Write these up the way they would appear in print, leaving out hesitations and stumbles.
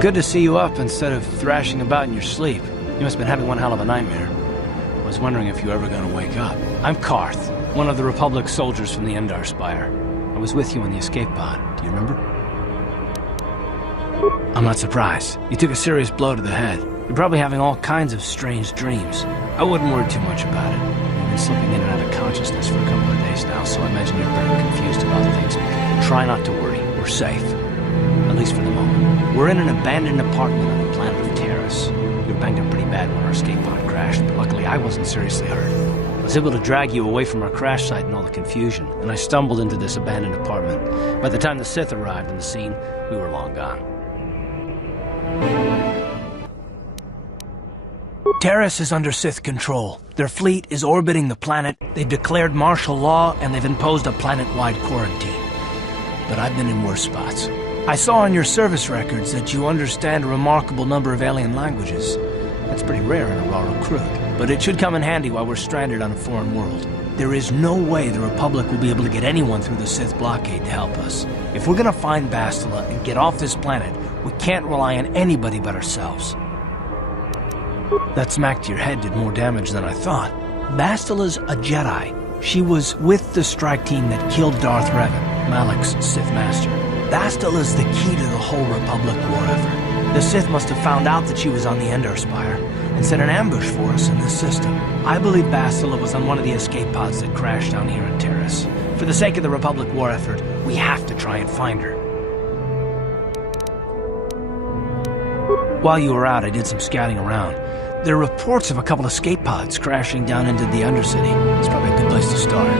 Good to see you up instead of thrashing about in your sleep. You must have been having one hell of a nightmare. I was wondering if you were ever going to wake up. I'm Karth, one of the Republic soldiers from the Endar Spire. I was with you in the escape pod. Do you remember? I'm not surprised. You took a serious blow to the head. You're probably having all kinds of strange dreams. I wouldn't worry too much about it. You've been slipping in and out of consciousness for a couple of days now, so I imagine you're very confused about things. Try not to worry. We're safe. At least for the moment. We're in an abandoned apartment on the planet of Taris. You were banged up pretty bad when our escape pod crashed, but luckily I wasn't seriously hurt. I was able to drag you away from our crash site and all the confusion, and I stumbled into this abandoned apartment. By the time the Sith arrived on the scene, we were long gone. Taris is under Sith control. Their fleet is orbiting the planet, they've declared martial law, and they've imposed a planet-wide quarantine. But I've been in worse spots. I saw on your service records that you understand a remarkable number of alien languages. That's pretty rare in a raw recruit, but it should come in handy while we're stranded on a foreign world. There is no way the Republic will be able to get anyone through the Sith blockade to help us. If we're gonna find Bastila and get off this planet, we can't rely on anybody but ourselves. That smack to your head did more damage than I thought. Bastila's a Jedi. She was with the strike team that killed Darth Revan, Malak's Sith Master. Bastila's the key to the whole Republic war effort. The Sith must have found out that she was on the Endar Spire and set an ambush for us in this system. I believe Bastila was on one of the escape pods that crashed down here in Taris. For the sake of the Republic war effort, we have to try and find her. While you were out, I did some scouting around. There are reports of a couple escape pods crashing down into the Undercity. It's probably a good place to start.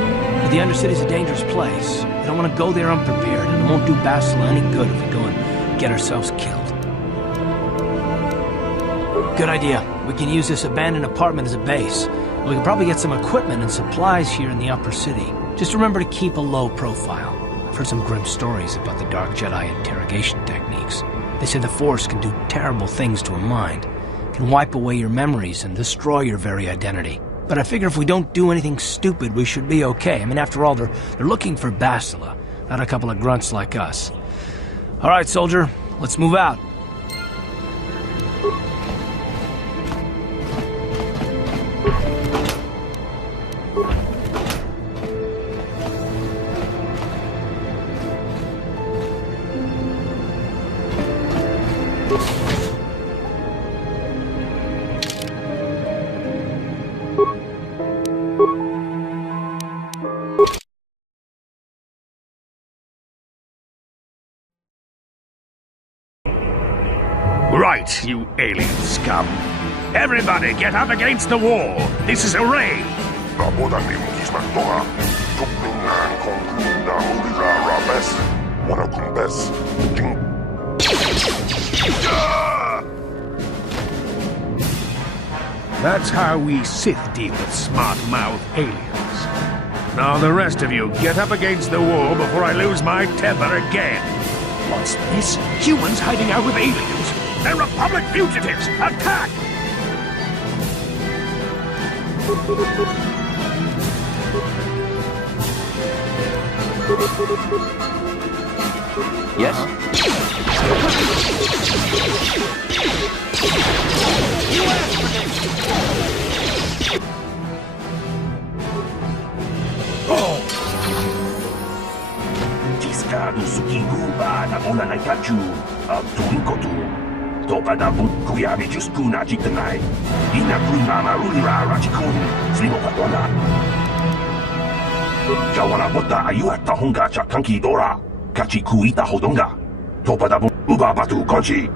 But the Undercity's a dangerous place. We don't want to go there unprepared, and it won't do Bastila any good if we go and get ourselves killed. Good idea. We can use this abandoned apartment as a base. We can probably get some equipment and supplies here in the upper city. Just remember to keep a low profile. I've heard some grim stories about the Dark Jedi interrogation techniques. They say the Force can do terrible things to a mind. Can wipe away your memories and destroy your very identity. But I figure if we don't do anything stupid, we should be okay. I mean, after all, they're looking for Bastila, not a couple of grunts like us. All right, soldier, let's move out. Right, you alien scum. Everybody get up against the wall. This is a raid. That's how we Sith deal with smart-mouthed aliens. Now the rest of you get up against the wall before I lose my temper again. What's this? Humans hiding out with aliens? They're Republic fugitives! Attack! Yes? You asked for this! Oh! Discard sukingu ba na mona na kachu ab tuinkotu. Topa da bu kuyabi juskuna jitanai. Ina kuna marulira rachikun. Slimo katwana. Jawana bota ayuata honga chakanki dora. Kachiku ita hodonga. Topa da bu uba batu konchi.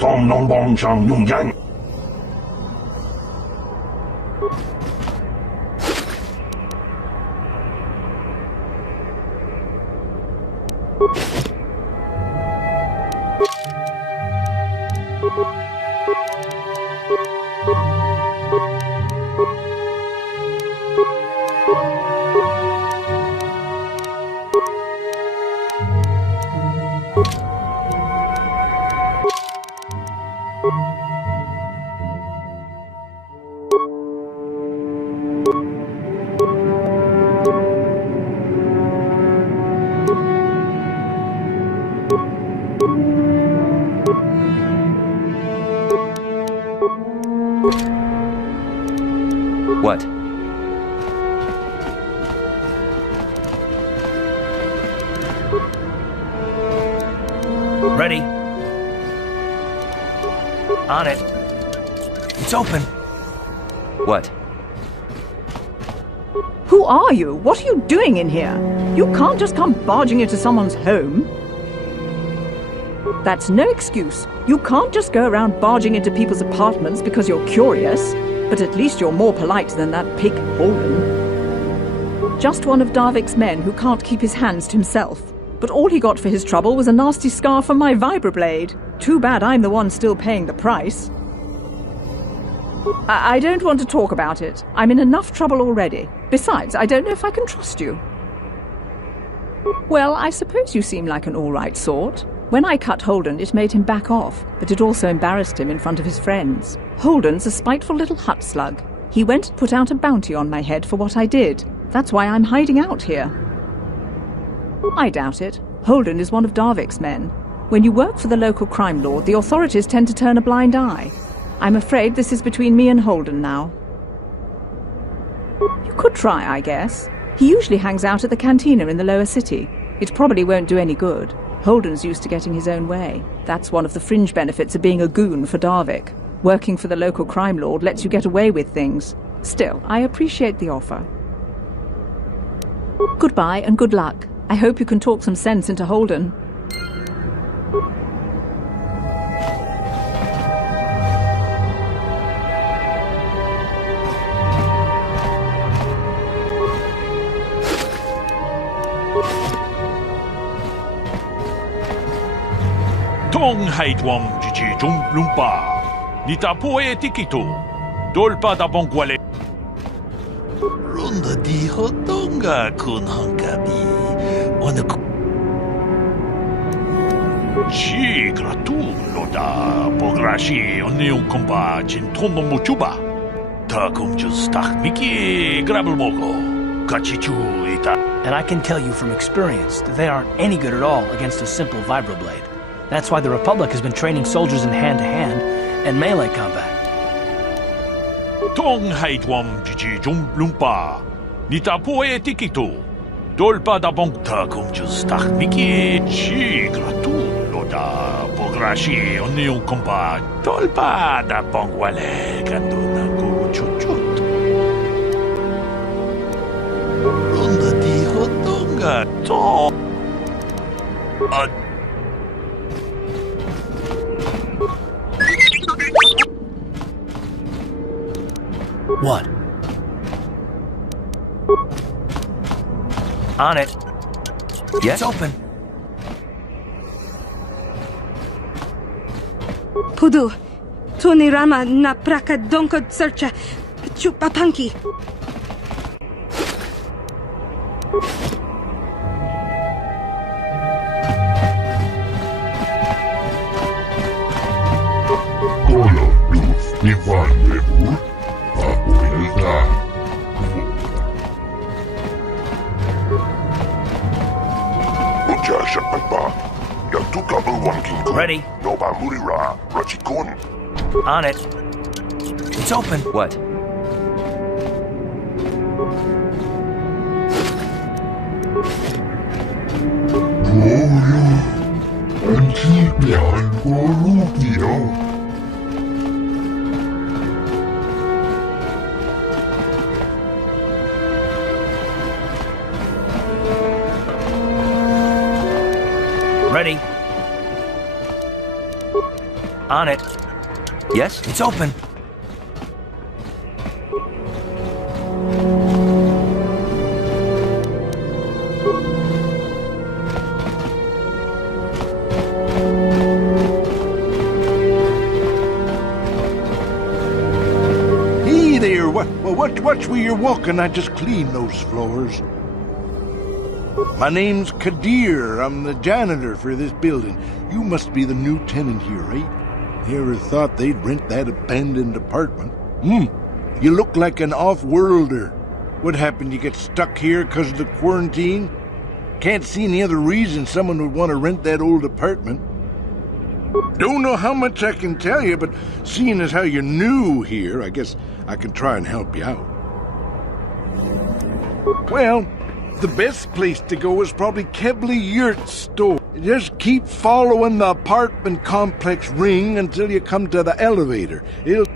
Tom non bon shang yung yang. What? Ready. On it. It's open. What? Who are you? What are you doing in here? You can't just come barging into someone's home. That's no excuse. You can't just go around barging into people's apartments because you're curious. But at least you're more polite than that pig Holden. Just one of Darvik's men who can't keep his hands to himself. But all he got for his trouble was a nasty scar from my vibroblade. Too bad I'm the one still paying the price. I don't want to talk about it. I'm in enough trouble already. Besides, I don't know if I can trust you. Well, I suppose you seem like an all-right sort. When I cut Holden, it made him back off, but it also embarrassed him in front of his friends. Holden's a spiteful little hut slug. He went and put out a bounty on my head for what I did. That's why I'm hiding out here. I doubt it. Holden is one of Darvik's men. When you work for the local crime lord, the authorities tend to turn a blind eye. I'm afraid this is between me and Holden now. You could try, I guess. He usually hangs out at the cantina in the lower city. It probably won't do any good. Holden's used to getting his own way. That's one of the fringe benefits of being a goon for Darvik. Working for the local crime lord lets you get away with things. Still, I appreciate the offer. Goodbye and good luck. I hope you can talk some sense into Holden. Tong haitwam jiji jum lumpa. Nita poe tikito. Dolpa da bongwale. Runda di hotonga kun hankabi. Ci gratulo da pograshi onion komba jin tomo muchuba. Ta kumjus takmiki grabel mogo. Kachichu ita. And I can tell you from experience that they aren't any good at all against a simple vibroblade. That's why the Republic has been training soldiers in hand-to-hand and melee combat. Tong haitwam jiji jum lumpa. Nita poe tikito. Dolpa da bongta kumjus takmiki ci gratulo da pograshi onion komba. Dolpa da bongwale ganduna go chuchut. Runda di hotonga to. What? On it. Yes? It's open. Pudu, Tunirama na praka donko searcha chupapanki. Kola luf nivan lebu. Ready. Rachikun. On it. It's open. What? Ready. On it. Yes? It's open. Hey there, watch where you're walking. I just cleaned those floors. My name's Kadir. I'm the janitor for this building. You must be the new tenant here, right? Never thought they'd rent that abandoned apartment. You look like an off-worlder. What happened? You get stuck here because of the quarantine? Can't see any other reason someone would want to rent that old apartment. Don't know how much I can tell you, but seeing as how you're new here, I guess I can try and help you out. Well, the best place to go is probably Kebley Yurt's store. Just keep following the apartment complex ring until you come to the elevator. It'll